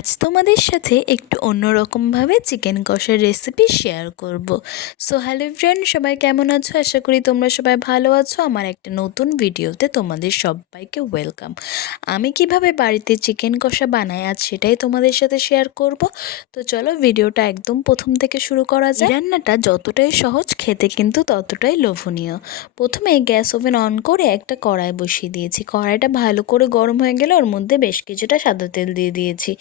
আজ তোমাদের সাথে একটু অন্যরকমভাবে চিকেন কষার রেসিপি শেয়ার করব। সো হ্যালো ফ্রেন্ড সবাই কেমন আছো? আশা করি তোমরা সবাই ভালো আছো। আমার একটা নতুন ভিডিওতে তোমাদের সবাইকে ওয়েলকাম আমি কীভাবে বাড়িতে চিকেন কষা বানাই আজ সেটাই তোমাদের সাথে শেয়ার করব। তো চলো ভিডিওটা একদম প্রথম থেকে শুরু করা যায় রান্নাটা যতটাই সহজ, খেতে কিন্তু ততটাই লোভনীয়। প্রথমে গ্যাস ওভেন অন করে একটা কড়াই বসিয়ে দিয়েছি। কড়াইটা ভালো করে গরম হয়ে গেলে ওর মধ্যে বেশ কিছুটা সাদা তেল দিয়ে দিয়েছি।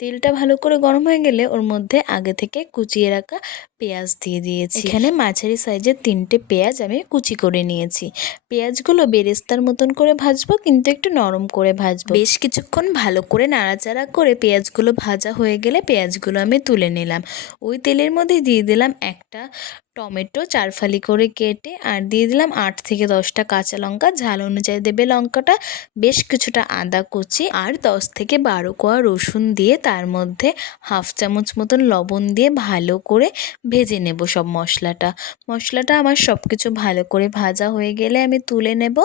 তেলটা ভালো করে গরম হয়ে গেলে ওর মধ্যে আগে থেকে কুচিয়ে রাখা পেঁয়াজ দিয়ে দিয়েছি। এখানে মাঝারি সাইজের তিনটে পেঁয়াজ আমি কুচি করে নিয়েছি। পেঁয়াজগুলো বেরেস্তার মতন করে ভাজবো কিন্তু একটু নরম করে ভাজবো। বেশ কিছুক্ষণ ভালো করে নাড়াচাড়া করে পেঁয়াজগুলো ভাজা হয়ে গেলে পেঁয়াজগুলো আমি তুলে নিলাম। ওই তেলের মধ্যে দিয়ে দিলাম একটা টমেটো চারফালি করে কেটে আর দিয়ে দিলাম আট থেকে দশটা কাঁচা লঙ্কা। ঝাল অনুযায়ী দেবে লঙ্কাটা। বেশ কিছুটা আদা কুচি আর দশ থেকে বারো কোয়া রসুন দিয়ে তার মধ্যে হাফ চামচ মতন লবণ দিয়ে ভালো করে ভেজে নেব সব মশলাটা। মশলাটা আমার সব কিছু ভালো করে ভাজা হয়ে গেলে আমি তুলে নেব।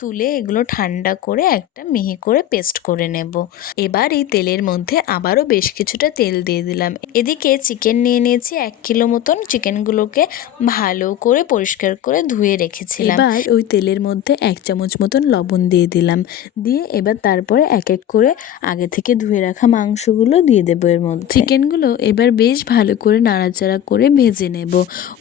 তুলে এগুলো ঠান্ডা করে একটা মিহি করে পেস্ট করে নেব। এবার এই তেলের মধ্যে আবারও বেশ কিছুটা তেল দিয়ে দিলাম। এদিকে চিকেন নিয়ে নিয়েছি এক কিলো মতন। চিকেনগুলোকে ভালো করে পরিষ্কার করে ধুয়ে রেখেছিলাম। এবার ওই তেলের মধ্যে এক চামচ মতন লবণ দিয়ে দিলাম। দিয়ে এবার তারপরে এক এক করে আগে থেকে ধুয়ে রাখা মাংসগুলো দিয়ে দেবো এর মধ্যে। চিকেনগুলো এবার বেশ ভালো করে নাড়াচাড়া করে ভেজে নেব।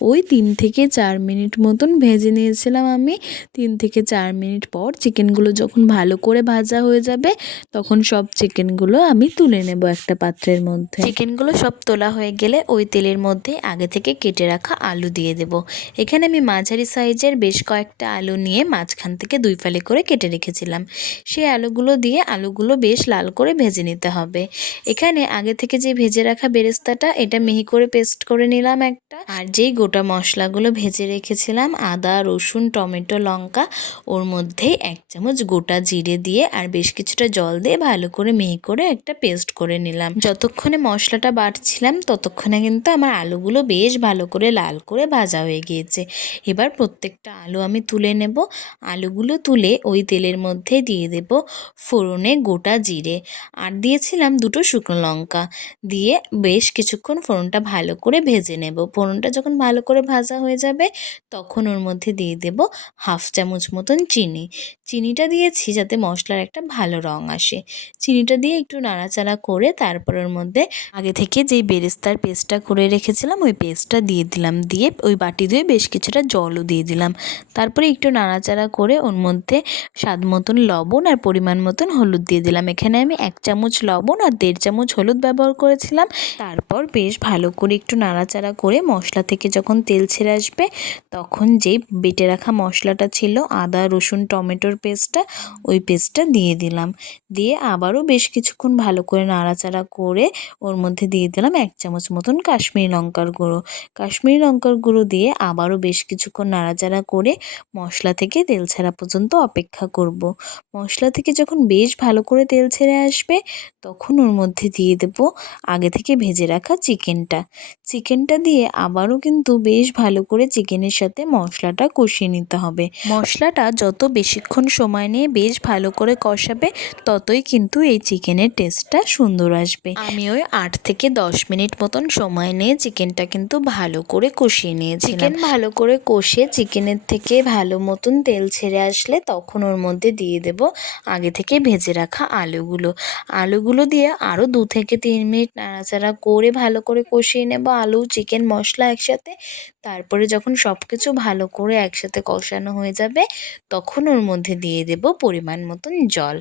ওই তিন থেকে চার মিনিট মতন ভেজে নিয়েছিলাম আমি। তিন থেকে চার মিনিট পর চিকেনগুলো যখন ভালো করে ভাজা হয়ে যাবে তখন সব চিকেনগুলো আমি তুলে নেব একটা পাত্রের মধ্যে। চিকেনগুলো সব তোলা হয়ে গেলে ওই তেলের মধ্যে আগে থেকে কেটে রাখা আলু দিয়ে দেব। এখানে আমি মাঝারি সাইজের বেশ কয়েকটা আলু নিয়ে মাঝখান থেকে দুই ফালি করে কেটে রেখেছিলাম। সেই আলুগুলো দিয়ে আলুগুলো বেশ লাল করে ভেজে নিতে হবে। এখানে আগে থেকে যে ভেজে রাখা বেরেস্তাটা, এটা মিহি করে পেস্ট করে নিলাম একটা। আর যেই গোটা মশলাগুলো ভেজে রেখেছিলাম, আদা, রসুন, টমেটো, লঙ্কা, ওর মধ্যেই এক চামচ গোটা জিরে দিয়ে আর বেশ কিছুটা জল দিয়ে ভালো করে মিহি করে একটা পেস্ট করে নিলাম। যতক্ষণে মশলাটা বাটছিলাম, ততক্ষণে কিন্তু আমার আলুগুলো বেশ ভালো করে লাল করে ভাজা হয়ে গিয়েছে। এবার প্রত্যেকটা আলু আমি তুলে নেব। আলুগুলো তুলে ওই তেলের মধ্যে দিয়ে দেব ফোড়নে গোটা জিরে। আর দিয়েছিলাম দুটো শুকনো লঙ্কা। দিয়ে বেশ কিছুক্ষণ ফোড়নটা ভালো করে ভেজে নেব। ফোড়নটা যখন ভালো করে ভাজা হয়ে যাবে, তখন ওর মধ্যে দিয়ে দেব হাফ চামচ মতন চিনি। চিনিটা দিয়েছি যাতে মশলার একটা ভালো রং আসে। চিনিটা দিয়ে একটু নাড়াচাড়া করে তারপর ওর মধ্যে আগে থেকে যেই বেরেস্তার পেস্টটা করে রেখেছিলাম, ওই পেস্টটা দিয়ে দিলাম। দিয়ে ওই বাটি দিয়ে বেশ কিছুটা জলও দিয়ে দিলাম। তারপরে একটু নাড়াচাড়া করে ওর মধ্যে স্বাদ মতন লবণ আর পরিমাণ মতন হলুদ দিয়ে দিলাম। এখানে আমি এক চামচ লবণ আর দেড় চামচ হলুদ ব্যবহার করেছিলাম। তারপর বেশ ভালো করে একটু নাড়াচাড়া করে মশলা থেকে যখন তেল ছেড়ে আসবে, তখন যে বেটে রাখা মশলাটা ছিল, আদা, রসুন, টমেটোর পেস্টটা, ওই পেস্টটা দিয়ে দিলাম। দিয়ে আবারও বেশ কিছুক্ষণ ভালো করে নাড়াচাড়া করে ওর মধ্যে দিয়ে দিলাম এক চামচ মতন কাশ্মীরি লঙ্কার গুঁড়ো। কাশ্মীরি লঙ্কার গুঁড়ো দিয়ে আবারও বেশ কিছুক্ষণ নাড়াচাড়া করে মশলা থেকে তেল ছাড়া পর্যন্ত অপেক্ষা করব। মশলা থেকে যখন বেশ ভালো করে তেল ছেড়ে আসবে, তখন ওর মধ্যে দিয়ে দেব আগে থেকে ভেজে রাখা চিকেনটা। চিকেনটা দিয়ে আবারও কিন্তু বেশ ভালো করে চিকেনের সাথে মশলাটা কষিয়ে নিতে হবে। মশলাটা যত বেশিক্ষণ সময় নিয়ে বেশ ভালো করে কষাবে, ততই কিন্তু এই চিকেনের টেস্টটা সুন্দর আসবে। আমি ওই আট থেকে দশ মিনিট মতন সময় নিয়ে চিকেনটা কিন্তু ভালো করে কষিয়ে নিয়েছি চিকেন ভালো করে কষে চিকেনের থেকে ভালো মতন তেল ছেড়ে আসলে তখন ওর মধ্যে দিয়ে দেব আগে থেকে ভেজে রাখা আলুগুলো। আলুগুলো দিয়ে আরও দু থেকে তিন মিনিট নাড়াচাড়া করে ভালো করে কষিয়ে নেব। আলু চিকেন মশলা একসাথে তারপরে যখন সব কিছু ভালো করে একসাথে কষানো হয়ে যাবে তখন ওর মধ্যে দিয়ে দেব পরিমাণ মতন জল।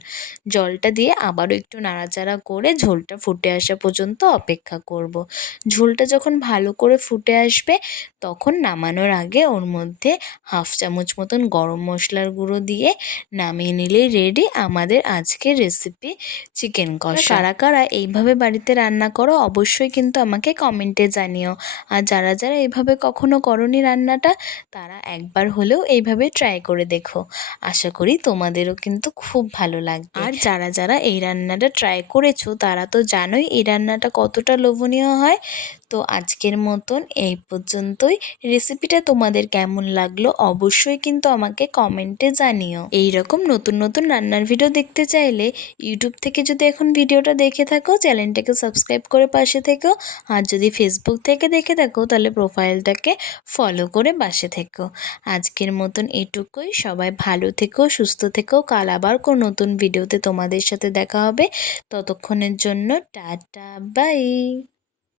জলটা দিয়ে আবারও একটু নাড়াচাড়া করে ঝোলটা ফুটে আসা পর্যন্ত অপেক্ষা করব। ঝোলটা যখন ভালো করে ফুটে আসবে তখন নামানোর আগে ওর মধ্যে হাফ চামচ মতন গরম মশলার গুঁড়ো দিয়ে নামিয়ে নিলেই রেডি আমাদের আজকের রেসিপি চিকেন কষা। কারা কারা এইভাবে বাড়িতে রান্না করো অবশ্যই কিন্তু আমাকে কমেন্টে জানিও। আর যারা যারা এইভাবে কখনো করনি রান্নাটা তারা একবার হলেও এইভাবে ট্রাই করে দেখো। আশা করি তোমাদেরও কিন্তু খুব ভালো লাগবে। আর যারা যারা এই রান্নাটা ট্রাই করেছ, তারা তো জানোই এই রান্নাটা কতটা লোভনীয় হয়। তো আজকের মতন এই পর্যন্তই। রেসিপিটা তোমাদের কেমন লাগল অবশ্যই কিন্তু আমাকে কমেন্টে জানিও। এই রকম নতুন নতুন রান্নার ভিডিও দেখতে চাইলে ইউটিউব থেকে যদি এখন ভিডিওটা দেখে থাকো চ্যানেলটাকে সাবস্ক্রাইব করে পাশে থেকো। আর যদি ফেসবুক থেকে দেখে থাকো, তাহলে প্রোফাইলটাকে ফলো করে পাশে থেকো। আজকের মতন এটুকুই। সবাই ভালো থেকো, সুস্থ থেকো। কাল আবার কোনো নতুন ভিডিওতে তোমাদের সাথে দেখা হবে। ততক্ষণের জন্য টাটা বাই